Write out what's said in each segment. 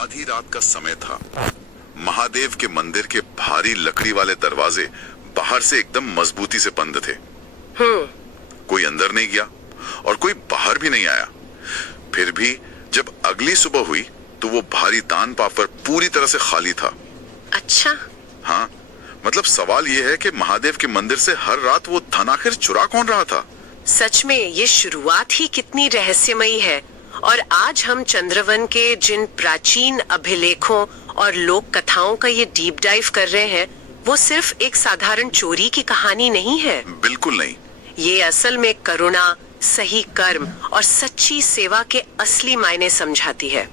आधी रात का समय था। महादेव के मंदिर के भारी लकड़ी वाले दरवाजे बाहर से एकदम मजबूती से बंद थे। कोई अंदर नहीं गया और कोई बाहर भी नहीं आया। फिर भी जब अगली सुबह हुई तो वो भारी दान पात्र पूरी तरह से खाली था। अच्छा। हाँ, मतलब सवाल ये है कि महादेव के मंदिर से हर रात वो धन आखिर चुरा कौन रहा था? सच में ये शुरुआत ही कितनी रहस्यमयी है। और आज हम चंद्रवन के जिन प्राचीन अभिलेखों और लोक कथाओं का ये डीप डाइव कर रहे हैं, वो सिर्फ एक साधारण चोरी की कहानी नहीं है। बिल्कुल नहीं। ये असल में करुणा, सही कर्म और सच्ची सेवा के असली मायने समझाती है।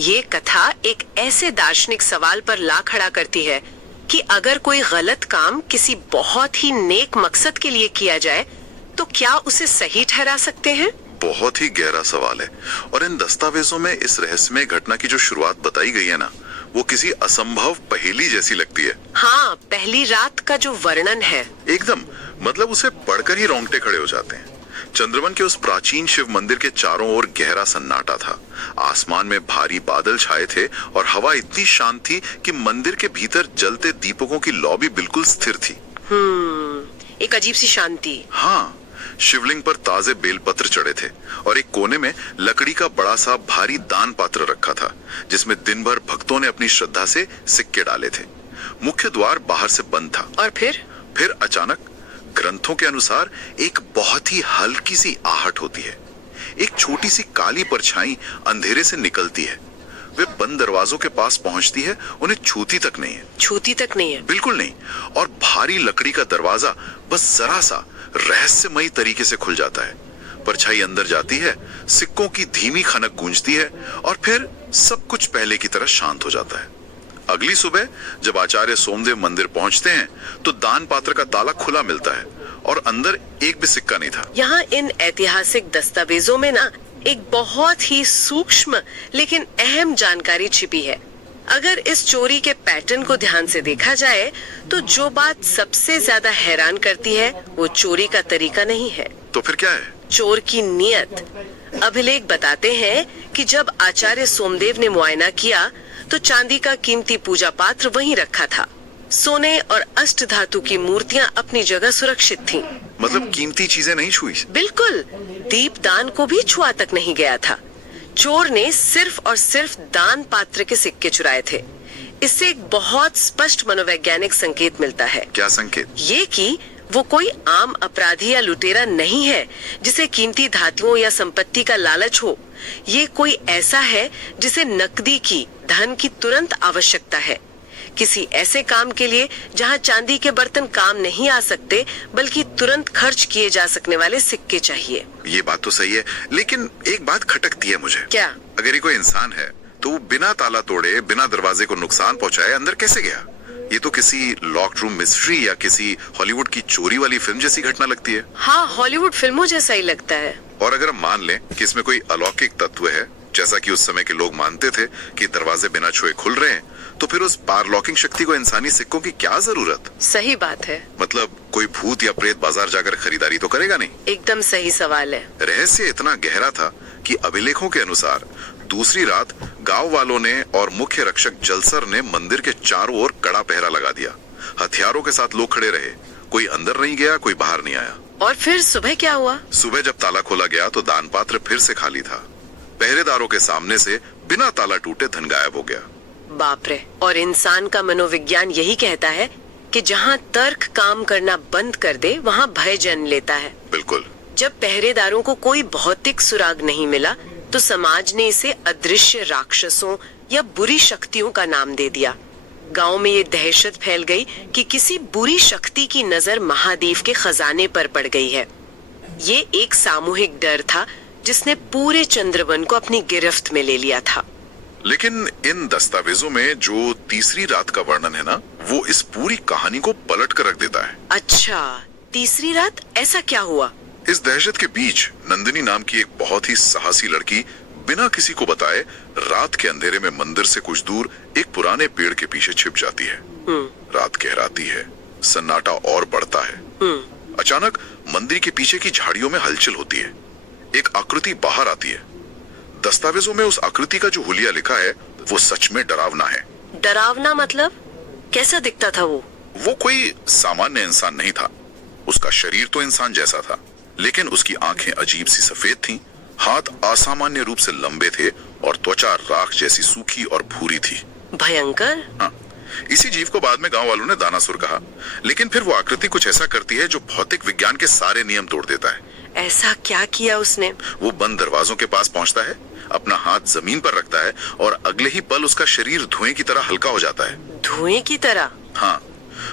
ये कथा एक ऐसे दार्शनिक सवाल पर ला खड़ा करती है कि अगर कोई गलत काम किसी बहुत ही नेक मकसद के लिए किया जाए तो क्या उसे सही ठहरा सकते हैं? बहुत ही गहरा सवाल है। और इन दस्तावेजों में इस रहस्यमय घटना की जो शुरुआत बताई गई है ना, वो किसी असंभव पहेली जैसी लगती है। हाँ, पहली रात का जो वर्णन है एकदम, मतलब उसे पढ़कर ही रोंगटे खड़े हो जाते हैं। चंद्रवन के उस प्राचीन शिव मंदिर के चारों ओर गहरा सन्नाटा था। आसमान में भारी बादल छाए थे और हवा इतनी शांत थी कि मंदिर के भीतर जलते दीपकों की लौ भी बिल्कुल स्थिर थी। एक अजीब सी शांति। हाँ, शिवलिंग पर ताजे बेलपत्र चढ़े थे और एक कोने में लकड़ी का बड़ा सा भारी दान पात्र रखा था, जिसमें दिन भर भक्तों ने अपनी श्रद्धा से सिक्के डाले थे। मुख्य द्वार बाहर से बंद था। और फिर अचानक ग्रंथों के अनुसार एक बहुत ही हल्की सी आहट होती है। एक छोटी सी काली परछाई अंधेरे से निकलती है। वे बंद दरवाजों के पास पहुंचती है, उन्हें छूती तक नहीं है। बिल्कुल नहीं। और भारी लकड़ी का दरवाजा बस जरा सा रहस्यमयी तरीके से खुल जाता है। परछाई अंदर जाती है, सिक्कों की धीमी खनक गूंजती है और फिर सब कुछ पहले की तरह शांत हो जाता है। अगली सुबह जब आचार्य सोमदेव मंदिर पहुंचते हैं तो दान पात्र का ताला खुला मिलता है और अंदर एक भी सिक्का नहीं था। यहाँ इन ऐतिहासिक दस्तावेजों में ना एक बहुत ही सूक्ष्म लेकिन अहम जानकारी छिपी है। अगर इस चोरी के पैटर्न को ध्यान से देखा जाए तो जो बात सबसे ज्यादा हैरान करती है वो चोरी का तरीका नहीं है। तो फिर क्या है? चोर की नियत। अभिलेख बताते हैं कि जब आचार्य सोमदेव ने मुआयना किया तो चांदी का कीमती पूजा पात्र वहीं रखा था। सोने और अष्ट धातु की मूर्तियां अपनी जगह सुरक्षित थीं। मतलब कीमती चीजें नहीं छुई? बिल्कुल। दीपदान को भी छुआ तक नहीं गया था। चोर ने सिर्फ और सिर्फ दान पात्र के सिक्के चुराए थे। इससे एक बहुत स्पष्ट मनोवैज्ञानिक संकेत मिलता है। क्या संकेत? ये कि वो कोई आम अपराधी या लुटेरा नहीं है जिसे कीमती धातुओं या संपत्ति का लालच हो। ये कोई ऐसा है जिसे नकदी की, धन की तुरंत आवश्यकता है। किसी ऐसे काम के लिए जहाँ चांदी के बर्तन काम नहीं आ सकते, बल्कि तुरंत खर्च किए जा सकने वाले सिक्के चाहिए। ये बात तो सही है, लेकिन एक बात खटकती है मुझे। क्या? अगर ये कोई इंसान है तो वो बिना ताला तोड़े, बिना दरवाजे को नुकसान पहुंचाए अंदर कैसे गया? ये तो किसी लॉक्ड रूम मिस्ट्री या किसी हॉलीवुड की चोरी वाली फिल्म जैसी घटना लगती है। हाँ, हॉलीवुड फिल्मों जैसा ही लगता है। और अगर हम मान लें कि इसमें कोई अलौकिक तत्व है, जैसा कि उस समय के लोग मानते थे कि दरवाजे बिना छुए खुल रहे हैं, तो फिर उस पार लॉकिंग शक्ति को इंसानी सिक्कों की क्या जरूरत? सही बात है। मतलब कोई भूत या प्रेत बाजार जाकर खरीदारी तो करेगा नहीं। एकदम सही सवाल है। रहस्य इतना गहरा था कि अभिलेखों के अनुसार दूसरी रात गांव वालों ने और मुख्य रक्षक जलसर ने मंदिर के चारों ओर कड़ा पहरा लगा दिया। हथियारों के साथ लोग खड़े रहे। कोई अंदर नहीं गया, कोई बाहर नहीं आया। और फिर सुबह क्या हुआ? सुबह जब ताला खोला गया तो दान पात्र फिर से खाली था। पहरेदारों के सामने से बिना ताला टूटे धन गायब हो गया। बाप रे। और इंसान का मनोविज्ञान यही कहता है कि जहाँ तर्क काम करना बंद कर दे, वहाँ भय जन्म लेता है। बिल्कुल। जब पहरेदारों को कोई भौतिक सुराग नहीं मिला तो समाज ने इसे अदृश्य राक्षसों या बुरी शक्तियों का नाम दे दिया। गांव में ये दहशत फैल गई कि किसी बुरी शक्ति की नजर महादेव के खजाने पर पड़ गई है। ये एक सामूहिक डर था जिसने पूरे चंद्रवन को अपनी गिरफ्त में ले लिया था। लेकिन इन दस्तावेजों में जो तीसरी रात का वर्णन है ना, वो इस पूरी कहानी को पलट कर रख देता है। अच्छा, तीसरी रात? ऐसा क्या हुआ? इस दहशत के बीच नंदिनी नाम की एक बहुत ही साहसी लड़की बिना किसी को बताए रात के अंधेरे में मंदिर से कुछ दूर एक पुराने पेड़ के पीछे छिप जाती है। रात गहराती है, सन्नाटा और बढ़ता है। अचानक मंदिर के पीछे की झाड़ियों में हलचल होती है। एक आकृति बाहर आती है। दस्तावेजों में उस आकृति का जो हुलिया लिखा है, वो सच में डरावना है। डरावना मतलब? कैसा दिखता था वो कोई सामान्य इंसान नहीं था। उसका शरीर तो इंसान जैसा था, लेकिन उसकी आंखें अजीब सी सफेद थीं, हाथ असामान्य रूप से लंबे थे और त्वचा राख जैसी सूखी और भूरी थी। भयंकर? हाँ, इसी जीव को बाद में गांव वालों ने दानासुर कहा, लेकिन फिर वो आकृति कुछ ऐसा करती है जो भौतिक विज्ञान के सारे नियम तोड़ देता है। ऐसा क्या किया उसने? वो बंद दरवाजों के पास पहुंचता है, अपना हाथ जमीन पर रखता है और अगले ही पल उसका शरीर धुएं की तरह हल्का हो जाता है। धुएं की तरह? हाँ,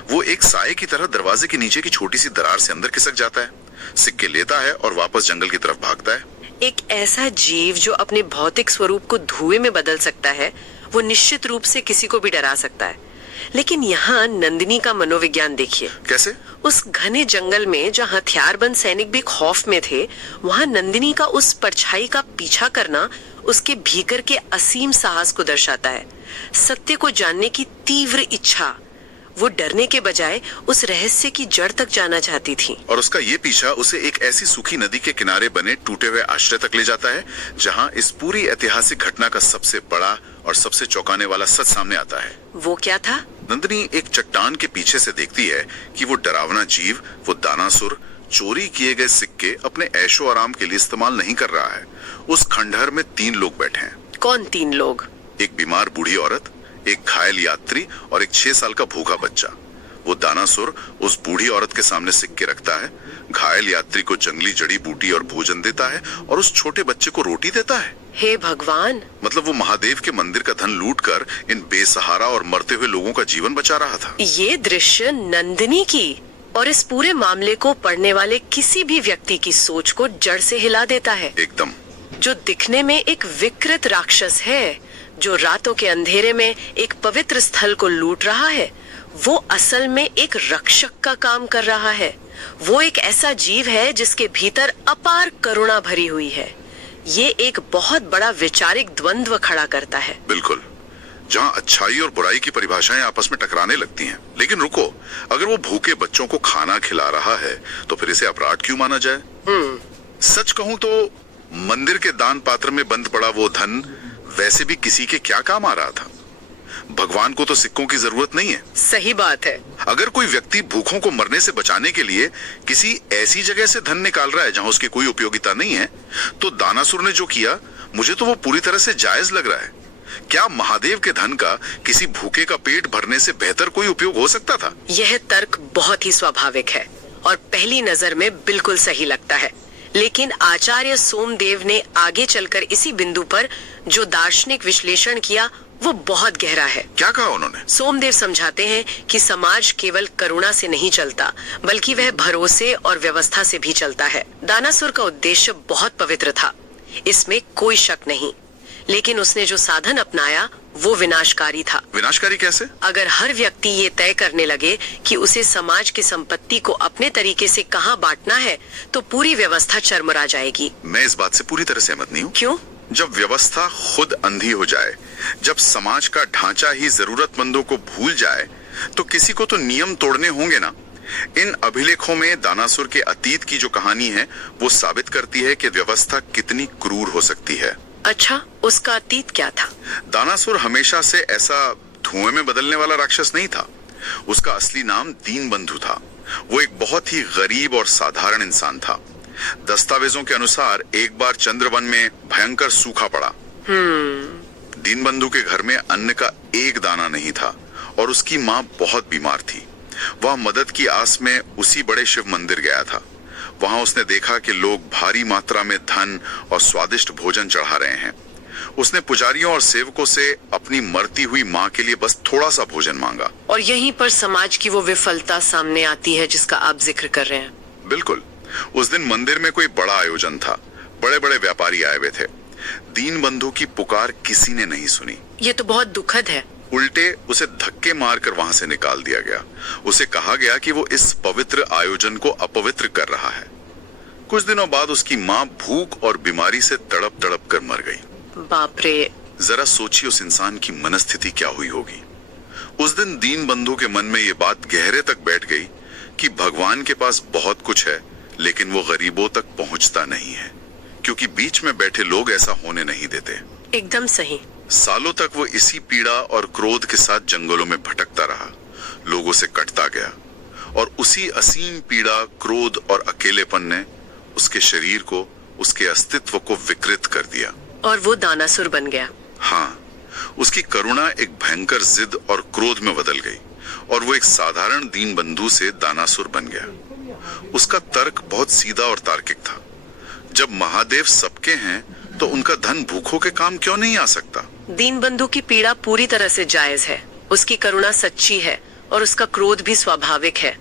वो एक साए की तरह दरवाजे के नीचे की छोटी सी दरार से अंदर खिसक जाता है, सिक्के लेता है और वापस जंगल की तरफ भागता है। एक ऐसा जीव जो अपने भौतिक स्वरूप को धुएं में बदल सकता है, वो निश्चित रूप से किसी को भी डरा सकता है। लेकिन यहाँ नंदिनी का मनोविज्ञान देखिए। कैसे? उस घने जंगल में जहाँ हथियारबंद सैनिक भी खौफ में थे, वहाँ नंदिनी का उस परछाई का पीछा करना उसके भीतर के असीम साहस को दर्शाता है, सत्य को जानने की तीव्र इच्छा। वो डरने के बजाय उस रहस्य की जड़ तक जाना चाहती थी। और उसका ये पीछा उसे एक ऐसी सूखी नदी के किनारे बने टूटे हुए आश्रय तक ले जाता है, जहाँ इस पूरी ऐतिहासिक घटना का सबसे बड़ा और सबसे चौंकाने वाला सच सामने आता है। वो क्या था? नंदिनी एक चट्टान के पीछे से देखती है कि वो डरावना जीव, वो दानासुर, चोरी किए गए सिक्के अपने ऐशो आराम के लिए इस्तेमाल नहीं कर रहा है। उस खंडहर में 3 लोग बैठे हैं। कौन 3 लोग? एक बीमार बूढ़ी औरत, एक घायल यात्री और एक 6 साल का भूखा बच्चा। वो दानासुर उस बूढ़ी औरत के सामने सिक्के रखता है, घायल यात्री को जंगली जड़ी बूटी और भोजन देता है और उस छोटे बच्चे को रोटी देता है। हे भगवान! मतलब वो महादेव के मंदिर का धन लूटकर इन बेसहारा और मरते हुए लोगों का जीवन बचा रहा था। ये दृश्य नंदिनी की और इस पूरे मामले को पढ़ने वाले किसी भी व्यक्ति की सोच को जड़ से हिला देता है। एकदम। जो दिखने में एक विकृत राक्षस है, जो रातों के अंधेरे में एक पवित्र स्थल को लूट रहा है, वो असल में एक रक्षक का काम कर रहा है। वो एक ऐसा जीव है जिसके भीतर अपार करुणा भरी हुई है। ये एक बहुत बड़ा वैचारिक द्वंद्व खड़ा करता है। बिल्कुल, जहाँ अच्छाई और बुराई की परिभाषाएं आपस में टकराने लगती हैं। लेकिन रुको, अगर वो भूखे बच्चों को खाना खिला रहा है तो फिर इसे अपराध क्यों माना जाए? सच कहूँ तो मंदिर के दान पात्र में बंद पड़ा वो धन वैसे भी किसी के क्या काम आ रहा था? भगवान को तो सिक्कों की जरूरत नहीं है। सही बात है। अगर कोई व्यक्ति भूखों को मरने से बचाने के लिए किसी ऐसी जगह से धन निकाल रहा है जहां उसकी कोई उपयोगिता नहीं है, तो दानासुर ने जो किया, मुझे तो वो पूरी तरह से जायज लग रहा है। क्या महादेव के धन का किसी भूखे का पेट भरने से बेहतर कोई उपयोग हो सकता था? यह तर्क बहुत ही स्वाभाविक है और पहली नजर में बिल्कुल सही लगता है। लेकिन आचार्य सोमदेव ने आगे चलकर इसी बिंदु पर जो दार्शनिक विश्लेषण किया, वो बहुत गहरा है। क्या कहा उन्होंने? सोमदेव समझाते हैं कि समाज केवल करुणा से नहीं चलता, बल्कि वह भरोसे और व्यवस्था से भी चलता है। दानासुर का उद्देश्य बहुत पवित्र था, इसमें कोई शक नहीं। लेकिन उसने जो साधन अपनाया वो विनाशकारी था। विनाशकारी कैसे? अगर हर व्यक्ति ये तय करने लगे कि उसे समाज की संपत्ति को अपने तरीके से कहाँ बांटना है, तो पूरी व्यवस्था चरमरा जाएगी। मैं इस बात से पूरी तरह सहमत नहीं हूँ। क्यों? जब व्यवस्था खुद अंधी हो जाए, जब समाज का ढांचा ही जरूरतमंदों को भूल जाए, तो किसी को तो नियम तोड़ने होंगे ना। इन अभिलेखों में दानासुर के अतीत की जो कहानी है, वो साबित करती है कि व्यवस्था कितनी क्रूर हो सकती है। अच्छा, उसका अतीत क्या था? दानासुर हमेशा से ऐसा धुएं में बदलने वाला राक्षस नहीं था। उसका असली नाम दीनबंधु था। वो एक बहुत ही गरीब और साधारण इंसान था। दस्तावेजों के अनुसार एक बार चंद्रवन में भयंकर सूखा पड़ा। दीनबंधु के घर में अन्न का एक दाना नहीं था और उसकी माँ बहुत बीमार थी। वह मदद की आस में उसी बड़े शिव मंदिर गया था। वहां उसने देखा कि लोग भारी मात्रा में धन और स्वादिष्ट भोजन चढ़ा रहे हैं। उसने पुजारियों और सेवकों से अपनी मरती हुई माँ के लिए बस थोड़ा सा भोजन मांगा। और यहीं पर समाज की वो विफलता सामने आती है जिसका आप जिक्र कर रहे हैं। बिल्कुल। उस दिन मंदिर में कोई बड़ा आयोजन था, बड़े बड़े व्यापारी आए हुए थे। दीनबंधु की पुकार किसी ने नहीं सुनी। ये तो बहुत दुखद है। उल्टे उसे धक्के मारकर वहां से निकाल दिया गया। उसे कहा गया कि वो इस पवित्र आयोजन को अपवित्र कर रहा है। कुछ दिनों बाद उसकी माँ भूख और बीमारी से तड़प तड़प कर मर गई। बाप रे! जरा सोचिए उस इंसान की मनस्थिति क्या हुई होगी। उस दिन दीनबंधु के मन में ये बात गहरे तक बैठ गई कि भगवान के पास बहुत कुछ है, लेकिन वो गरीबों तक पहुंचता नहीं है, क्योंकि बीच में बैठे लोग ऐसा होने नहीं देते। एकदम सही। सालों तक वो इसी पीड़ा और क्रोध के साथ जंगलों में भटकता रहा, लोगों से कटता गया, और उसी असीम पीड़ा, क्रोध और अकेलेपन ने उसके शरीर को, उसके अस्तित्व को विकृत कर दिया। और वो दानासुर बन गया। हाँ, उसकी करुणा एक भयंकर जिद और क्रोध में बदल गई और वो एक साधारण दीन बंधु से दानासुर बन गया। उसका तर्क बहुत सीधा और तार्किक था। जब महादेव सबके हैं तो उनका धन भूखों के काम क्यों नहीं आ सकता? दीन बंधु की पीड़ा पूरी तरह से जायज है, उसकी करुणा सच्ची है और उसका क्रोध भी स्वाभाविक है।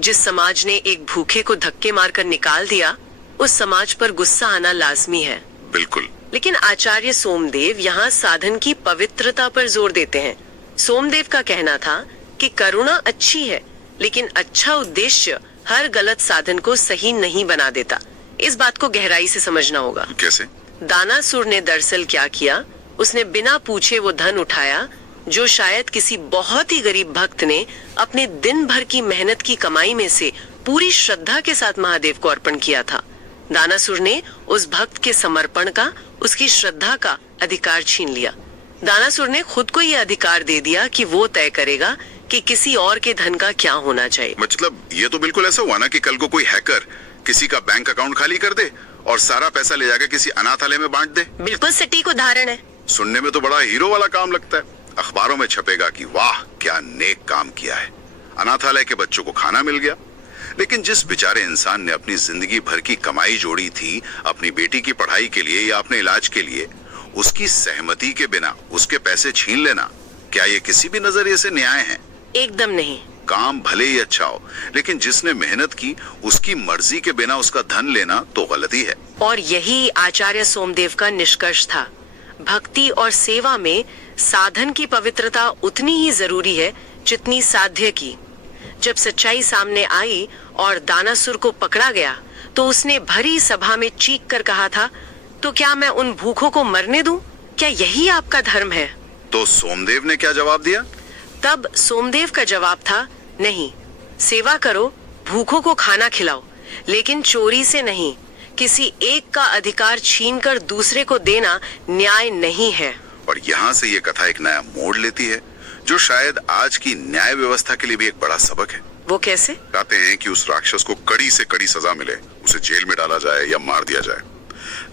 जिस समाज ने एक भूखे को धक्के मारकर निकाल दिया, उस समाज पर गुस्सा आना लाजमी है। बिल्कुल। लेकिन आचार्य सोमदेव यहाँ साधन की पवित्रता पर जोर देते हैं। सोमदेव का कहना था कि करुणा अच्छी है, लेकिन अच्छा उद्देश्य हर गलत साधन को सही नहीं बना देता। इस बात को गहराई से समझना होगा। कैसे? दानासुर ने दरअसल क्या किया, उसने बिना पूछे वो धन उठाया जो शायद किसी बहुत ही गरीब भक्त ने अपने दिन भर की मेहनत की कमाई में से पूरी श्रद्धा के साथ महादेव को अर्पण किया था। दानासुर ने उस भक्त के समर्पण का, उसकी श्रद्धा का अधिकार छीन लिया। दानासुर ने खुद को यह अधिकार दे दिया कि वो तय करेगा कि किसी और के धन का क्या होना चाहिए। मतलब ये तो बिल्कुल ऐसा हुआ ना कि कल को कोई हैकर किसी का बैंक अकाउंट खाली कर दे और सारा पैसा ले जाकर किसी अनाथालय में बांट दे। बिल्कुल सटीक उदाहरण है। सुनने में तो बड़ा हीरो वाला काम लगता है। अखबारों में छपेगा कि वाह क्या नेक काम किया है, अनाथालय के बच्चों को खाना मिल गया। लेकिन जिस बेचारे इंसान ने अपनी जिंदगी भर की कमाई जोड़ी थी अपनी बेटी की पढ़ाई के लिए या अपने इलाज के लिए, उसकी सहमति के बिना उसके पैसे छीन लेना, क्या ये किसी भी नजरिए से न्याय है? एकदम नहीं। काम भले ही अच्छा हो, लेकिन जिसने मेहनत की उसकी मर्जी के बिना उसका धन लेना तो गलती है। और यही आचार्य सोमदेव का निष्कर्ष था। भक्ति और सेवा में साधन की पवित्रता उतनी ही जरूरी है जितनी साध्य की। जब सच्चाई सामने आई और दानासुर को पकड़ा गया तो उसने भरी सभा में चीख कर कहा था, तो क्या मैं उन भूखों को मरने दूं? क्या यही आपका धर्म है? तो सोमदेव ने क्या जवाब दिया? तब सोमदेव का जवाब था, नहीं, सेवा करो, भूखों को खाना खिलाओ, लेकिन चोरी से नहीं। किसी एक का अधिकार छीनकर दूसरे को देना न्याय नहीं है। और यहाँ से ये कथा एक नया मोड़ लेती है जो शायद आज की न्याय व्यवस्था के लिए भी एक बड़ा सबक है। वो कैसे? चाहते हैं कि उस राक्षस को कड़ी से कड़ी सजा मिले, उसे जेल में डाला जाए या मार दिया जाए।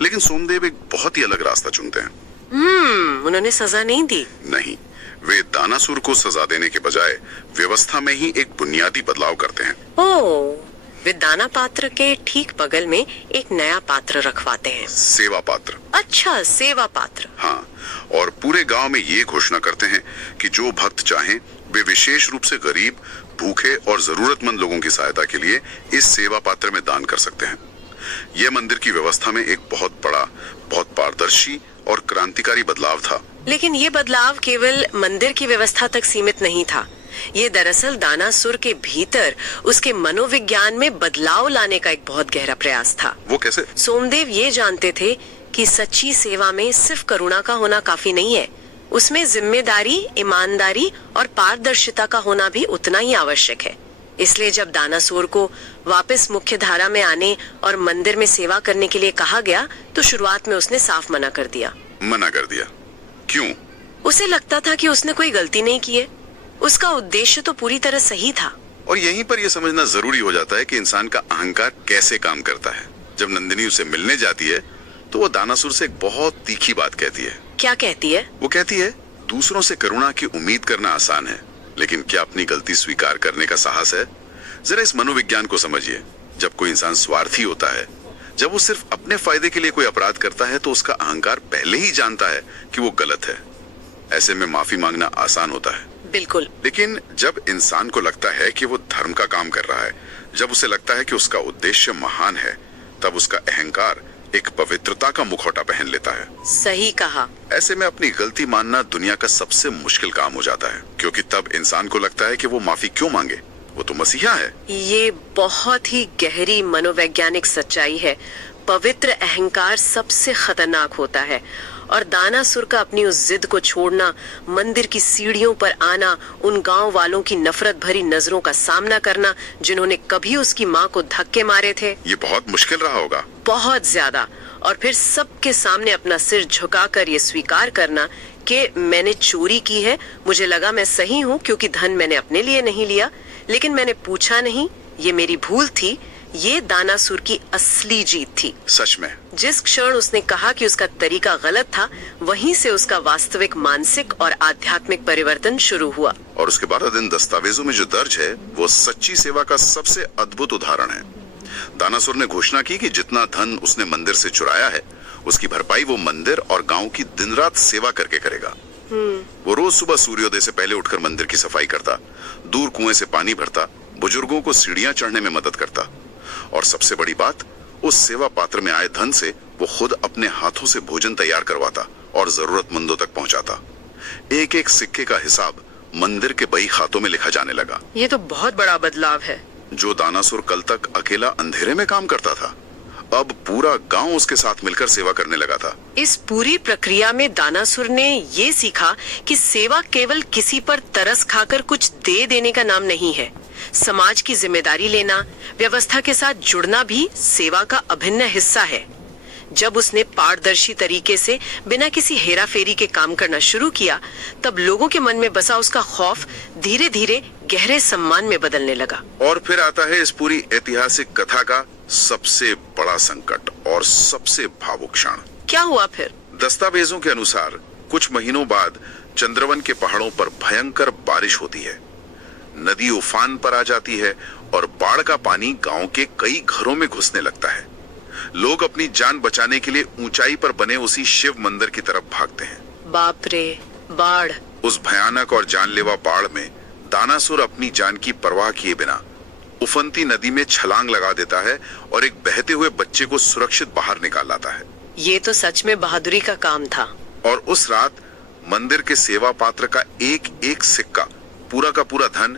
लेकिन सोमदेव एक बहुत ही अलग रास्ता चुनते हैं। उन्होंने सजा नहीं दी। नहीं, वे दानासुर को सजा देने के बजाय व्यवस्था में ही एक बुनियादी बदलाव करते हैं। ओह, वे दाना पात्र के ठीक बगल में एक नया पात्र रखवाते हैं। सेवा पात्र। अच्छा, सेवा पात्र। हाँ, और पूरे गांव में ये घोषणा करते हैं कि जो भक्त चाहें वे विशेष रूप से गरीब, भूखे और जरूरतमंद लोगों की सहायता के लिए इस सेवा पात्र में दान कर सकते हैं। यह मंदिर की व्यवस्था में एक बहुत बड़ा, बहुत पारदर्शी और क्रांतिकारी बदलाव था। लेकिन ये बदलाव केवल मंदिर की व्यवस्था तक सीमित नहीं था। ये दरअसल दानासुर के भीतर उसके मनोविज्ञान में बदलाव लाने का एक बहुत गहरा प्रयास था। वो कैसे? सोमदेव ये जानते थे कि सच्ची सेवा में सिर्फ करुणा का होना काफी नहीं है, उसमें जिम्मेदारी, ईमानदारी और पारदर्शिता का होना भी उतना ही आवश्यक है। इसलिए जब दानासुर को वापस मुख्य धारा में आने और मंदिर में सेवा करने के लिए कहा गया तो शुरुआत में उसने साफ मना कर दिया। मना कर दिया? क्यों? उसे लगता था कि उसने कोई गलती नहीं की है, उसका उद्देश्य तो पूरी तरह सही था। और यहीं पर यह समझना जरूरी हो जाता है कि इंसान का अहंकार कैसे काम करता है। जब नंदिनी उसे मिलने जाती है तो वो दानासुर से एक बहुत तीखी बात कहती है। क्या कहती है? वो कहती है, दूसरों से करुणा की उम्मीद करना आसान है, लेकिन क्या अपनी गलती स्वीकार करने का साहस है? जरा इस मनोविज्ञान को समझिए। जब कोई इंसान स्वार्थी होता है, जब वो सिर्फ अपने फायदे के लिए कोई अपराध करता है, तो उसका अहंकार पहले ही जानता है कि वो गलत है। ऐसे में माफी मांगना आसान होता है। बिल्कुल। लेकिन जब इंसान को लगता है कि वो धर्म का काम कर रहा है, जब उसे लगता है कि उसका उद्देश्य महान है, तब उसका अहंकार एक पवित्रता का मुखौटा पहन लेता है। सही कहा। ऐसे में अपनी गलती मानना दुनिया का सबसे मुश्किल काम हो जाता है, क्योंकि तब इंसान को लगता है कि वो माफी क्यों मांगे, वो तो मसीहा है। ये बहुत ही गहरी मनोवैज्ञानिक सच्चाई है। पवित्र अहंकार सबसे खतरनाक होता है और दानासुर का अपनी उस जिद को छोड़ना, मंदिर की सीढ़ियों पर आना, उन गांव वालों की नफरत भरी नजरों का सामना करना जिन्होंने कभी उसकी माँ को धक्के मारे थे, ये बहुत मुश्किल रहा होगा। बहुत ज्यादा। और फिर सबके सामने अपना सिर झुकाकर ये स्वीकार करना कि मैंने चोरी की है, मुझे लगा मैं सही हूँ क्योंकि धन मैंने अपने लिए नहीं लिया, लेकिन मैंने पूछा नहीं, ये मेरी भूल थी। ये दानासुर की असली जीत थी। सच में जिस क्षण उसने कहा कि उसका तरीका गलत था, वहीं से उसका वास्तविक मानसिक और आध्यात्मिक परिवर्तन शुरू हुआ। और उसके 12 दिन दस्तावेजों में जो दर्ज है वो सच्ची सेवा का सबसे अद्भुत उदाहरण है। दानासुर ने घोषणा की कि जितना धन उसने मंदिर से चुराया है उसकी भरपाई वो मंदिर और गांव की दिन रात सेवा करके करेगा। वो रोज सुबह सूर्योदय से पहले उठकर मंदिर की सफाई करता, दूर कुएं से पानी भरता, बुजुर्गों को सीढ़ियां चढ़ने में मदद करता, और सबसे बड़ी बात, उस सेवा पात्र में आए धन से वो खुद अपने हाथों से भोजन तैयार करवाता और जरूरतमंदों तक पहुंचाता। एक एक सिक्के का हिसाब मंदिर के बही खातों में लिखा जाने लगा। ये तो बहुत बड़ा बदलाव है। जो दानासुर कल तक अकेला अंधेरे में काम करता था, अब पूरा गांव उसके साथ मिलकर सेवा करने लगा था। इस पूरी प्रक्रिया में दानासुर ने ये सीखा कि सेवा केवल किसी पर तरस खाकर कुछ दे देने का नाम नहीं है। समाज की जिम्मेदारी लेना, व्यवस्था के साथ जुड़ना भी सेवा का अभिन्न हिस्सा है। जब उसने पारदर्शी तरीके से बिना किसी हेराफेरी के काम करना शुरू किया, तब लोगों के मन में बसा उसका खौफ धीरे धीरे गहरे सम्मान में बदलने लगा। और फिर आता है इस पूरी ऐतिहासिक कथा का सबसे बड़ा संकट और सबसे भावुक क्षण। क्या हुआ फिर? दस्तावेजों के अनुसार कुछ महीनों बाद चंद्रवन के पहाड़ों पर भयंकर बारिश होती है। नदी उफान पर आ जाती है और बाढ़ का पानी गांव के कई घरों में घुसने लगता है। लोग अपनी जान बचाने के लिए ऊंचाई पर बने उसी शिव मंदिर की तरफ भागते हैं। बाप रे, बाढ़! उस भयानक और जानलेवा बाढ़ में दानासुर अपनी जान की परवाह किए बिना उफनती नदी में छलांग लगा देता है और एक बहते हुए बच्चे को सुरक्षित बाहर निकाल लाता है। ये तो सच में बहादुरी का काम था। और उस रात मंदिर के सेवा पात्र का एक एक सिक्का, पूरा का पूरा धन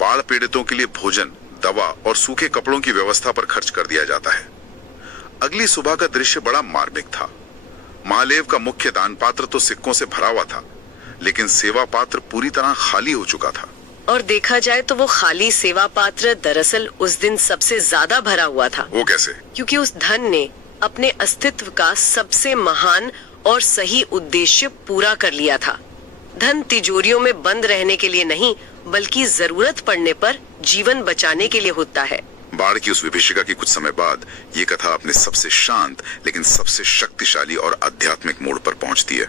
बाढ़ पीड़ितों के लिए भोजन, दवा और सूखे कपड़ों की व्यवस्था पर खर्च कर दिया जाता है। अगली सुबह का दृश्य बड़ा मार्मिक था। महादेव का मुख्य दान पात्र तो सिक्कों से भरा हुआ था, लेकिन सेवा पात्र पूरी तरह खाली हो चुका था। और देखा जाए तो वो खाली सेवा पात्र दरअसल उस दिन सबसे ज्यादा भरा हुआ था। वो कैसे? क्योंकि उस धन ने अपने अस्तित्व का सबसे महान और सही उद्देश्य पूरा कर लिया था। धन तिजोरियों में बंद रहने के लिए नहीं, बल्कि जरूरत पड़ने पर जीवन बचाने के लिए होता है। बाढ़ की उस विभीषिका की कुछ समय बाद ये कथा अपने सबसे शांत लेकिन सबसे शक्तिशाली और आध्यात्मिक मोड़ पर पहुंचती है।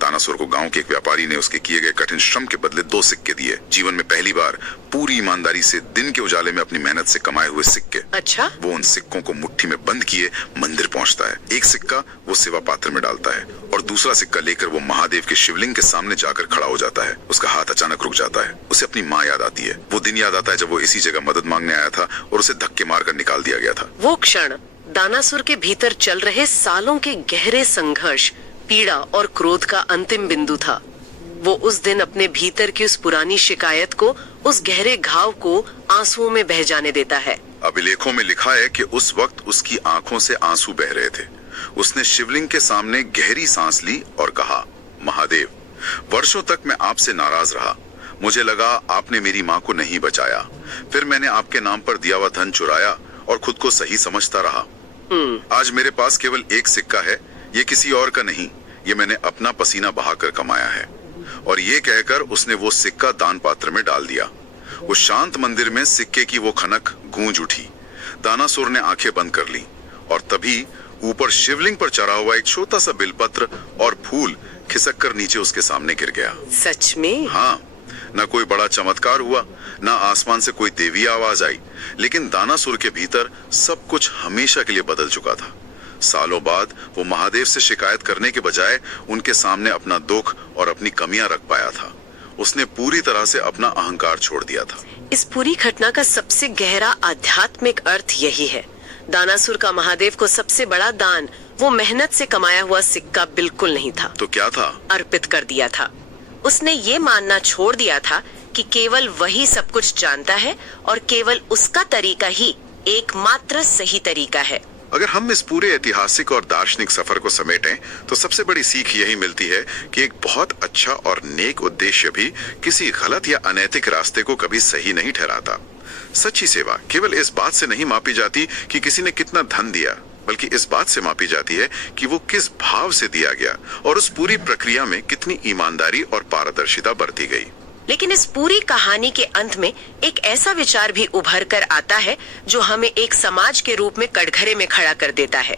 दानासुर को गांव के एक व्यापारी ने उसके किए गए कठिन श्रम के बदले 2 सिक्के दिए। जीवन में पहली बार पूरी ईमानदारी से दिन के उजाले में अपनी मेहनत से कमाए हुए सिक्के। अच्छा? वो उन सिक्कों को मुट्ठी में बंद किए मंदिर पहुंचता है। एक सिक्का वो सेवा पात्र में डालता है और दूसरा सिक्का लेकर वो महादेव के शिवलिंग के सामने जाकर खड़ा हो जाता है। उसका हाथ अचानक रुक जाता है। उसे अपनी माँ याद आती है। वो दिन याद आता है जब वो इसी जगह मदद मांगने आया था और उसे धक्के मारकर निकाल दिया गया था। वो क्षण दानासुर के भीतर चल रहे सालों के गहरे संघर्ष, पीड़ा और क्रोध का अंतिम बिंदु था। वो उस दिन अपने भीतर की उस पुरानी शिकायत को, उस गहरे घाव को आंसुओं में बह जाने देता है। अभिलेखों में लिखा है कि उस वक्त उसकी आंखों से आंसू बह रहे थे। उसने शिवलिंग के सामने गहरी सांस ली और कहा, महादेव, वर्षों तक मैं आपसे नाराज रहा। मुझे लगा आपने मेरी माँ को नहीं बचाया। फिर मैंने आपके नाम पर दिया हुआ धन चुराया और खुद को सही समझता रहा। आज मेरे पास केवल एक सिक्का है। ये किसी और का नहीं, ये मैंने अपना पसीना बहाकर कमाया है। और ये कहकर उसने वो सिक्का दान पात्र में डाल दिया। वो शांत मंदिर में सिक्के की वो खनक गूंज उठी। दानासुर ने आंखें बंद कर ली और तभी ऊपर शिवलिंग पर चढ़ा हुआ एक छोटा सा बिलपत्र और फूल खिसक कर नीचे उसके सामने गिर गया। सच में? हाँ, न कोई बड़ा चमत्कार हुआ, न आसमान से कोई देवी आवाज आई, लेकिन दानासुर के भीतर सब कुछ हमेशा के लिए बदल चुका था। सालों बाद वो महादेव से शिकायत करने के बजाय उनके सामने अपना दुख और अपनी कमियां रख पाया था। उसने पूरी तरह से अपना अहंकार छोड़ दिया था। इस पूरी घटना का सबसे गहरा आध्यात्मिक अर्थ यही है। दानासुर का महादेव को सबसे बड़ा दान वो मेहनत से कमाया हुआ सिक्का बिल्कुल नहीं था। तो क्या था? अर्पित कर दिया था। उसने ये मानना छोड़ दिया था कि केवल वही सब कुछ जानता है और केवल उसका तरीका ही एकमात्र सही तरीका है। अगर हम इस पूरे ऐतिहासिक और दार्शनिक सफर को समेटें तो सबसे बड़ी सीख यही मिलती है कि एक बहुत अच्छा और नेक उद्देश्य भी किसी गलत या अनैतिक रास्ते को कभी सही नहीं ठहराता। सच्ची सेवा केवल इस बात से नहीं मापी जाती कि किसी ने कितना धन दिया, बल्कि इस बात से मापी जाती है कि वो किस भाव से दिया गया और उस पूरी प्रक्रिया में कितनी ईमानदारी और पारदर्शिता बरती गई। लेकिन इस पूरी कहानी के अंत में एक ऐसा विचार भी उभर कर आता है जो हमें एक समाज के रूप में कटघरे में खड़ा कर देता है।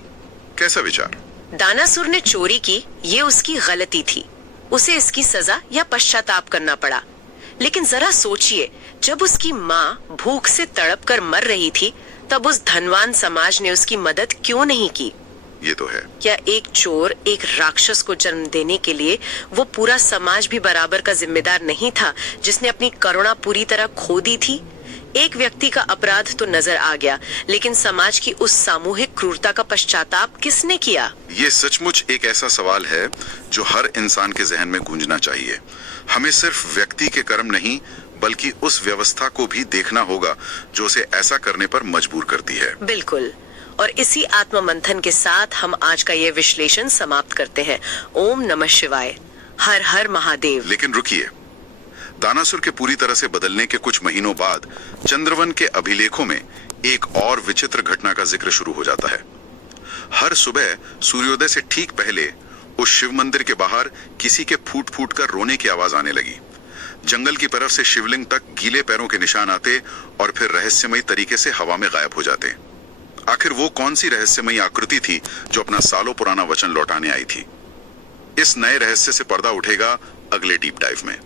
कैसा विचार? दानासुर ने चोरी की, ये उसकी गलती थी, उसे इसकी सजा या पश्चाताप करना पड़ा। लेकिन जरा सोचिए, जब उसकी माँ भूख से तड़प कर मर रही थी, तब उस धनवान समाज ने उसकी मदद क्यों नहीं की? ये तो है। क्या एक चोर, एक राक्षस को जन्म देने के लिए वो पूरा समाज भी बराबर का जिम्मेदार नहीं था, जिसने अपनी करुणा पूरी तरह खो दी थी? एक व्यक्ति का अपराध तो नजर आ गया, लेकिन समाज की उस सामूहिक क्रूरता का पश्चाताप किसने किया? ये सचमुच एक ऐसा सवाल है जो हर इंसान के जहन में गूंजना चाहिए। हमें सिर्फ व्यक्ति के कर्म नहीं, बल्कि उस व्यवस्था को भी देखना होगा जो उसे ऐसा करने पर मजबूर करती है। बिल्कुल। और इसी आत्ममंथन के साथ हम आज का ये विश्लेषण समाप्त करते हैं। ओम नमः शिवाय। हर हर महादेव। लेकिन रुकिए, दानासुर के पूरी तरह से बदलने के कुछ महीनों बाद चंद्रवन के अभिलेखों में एक और विचित्र घटना का जिक्र शुरू हो जाता है। हर सुबह सूर्योदय से ठीक पहले उस शिव मंदिर के बाहर किसी के फूट फूट कर रोने की आवाज आने लगी। जंगल की तरफ से शिवलिंग तक गीले पैरों के निशान आते और फिर रहस्यमयी तरीके से हवा में गायब हो जाते। आखिर वो कौन सी रहस्यमयी आकृति थी जो अपना सालों पुराना वचन लौटाने आई थी? इस नए रहस्य से पर्दा उठेगा अगले डीप डाइव में।